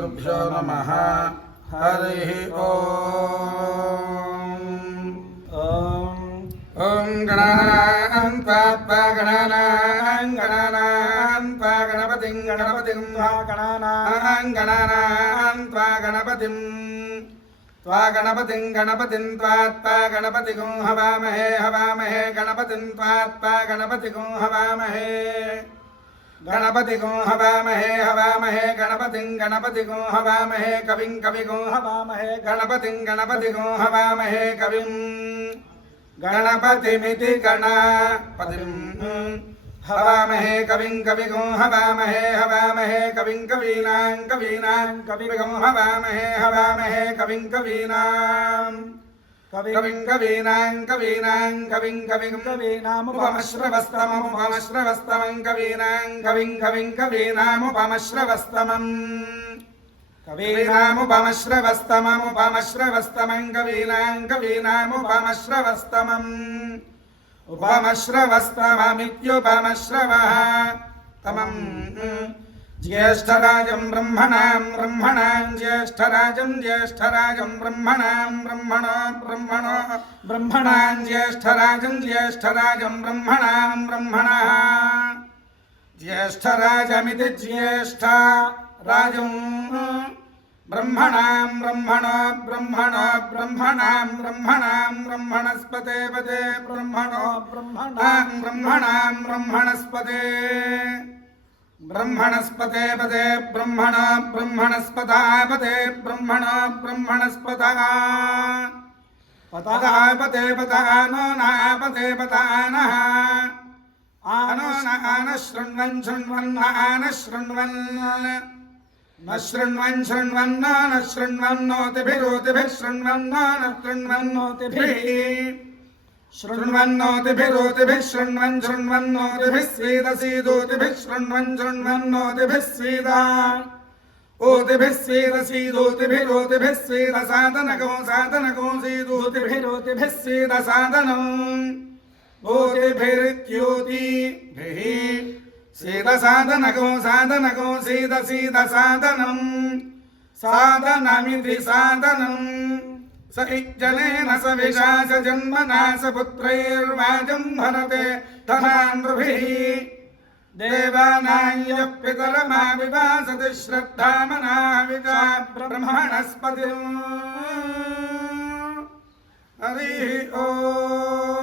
श्रीगुरुभ्यो नमः। हरिः ॐ गणानां त्वा गणानां गणपतिं गणानां त्वा गणपतिं त्वा गणपतिं हवामहे गणपतिं त्वा गणपतिं हवामहे गणपतिं हवामहे गणपतिं हवामहे कविं हवामहे गणपतिं हवामहे कविं गणपतिमिति गणपतिं हवामहे कविं हवामहे कविं कवीनां कविं हवामहे कविं कवीनामुपमश्रवस्तमं कवीनामुपमश्रवस्तमम् उपमश्रवस्तममित्युपमश्रवः तमं ज्येष्ठराजं ब्रह्मणां ज्येष्ठराजं ब्रह्मणां ज्येष्ठराजं ब्रह्मणः ज्येष्ठराजमिति ज्येष्ठराजं ब्रह्मणस्पते पदे ब्रह्मणस्पते पदे ब्रह्मणस्पतापते ब्रह्मणस्पतः पतापते पतानो नापते पतानः आनो न आनशृण्वन् न शृण्वन्नोतिभिः शृण्वन्नोतिभिः स्वीदसीदोतिभिः शृण्वन्नोतिभिः स्वीदा ओतिभिः स्वीदसीदोतिभिरोतिभिः स्वीदसादनगो सीदोतिभिरोतिभिः स्वीदसादनम् ओतिभिरित्योतिभिः सीदसादनगो सीदसादनम् सादनमिति सादनम् स इज्जनेन स विशाच जन्मना स पुत्रैर्वाजं भरते धनानृभिः देवानां यः पितरमाविवासति श्रद्धामनाविका ब्रह्मणस्पतिम् हरिः ॐ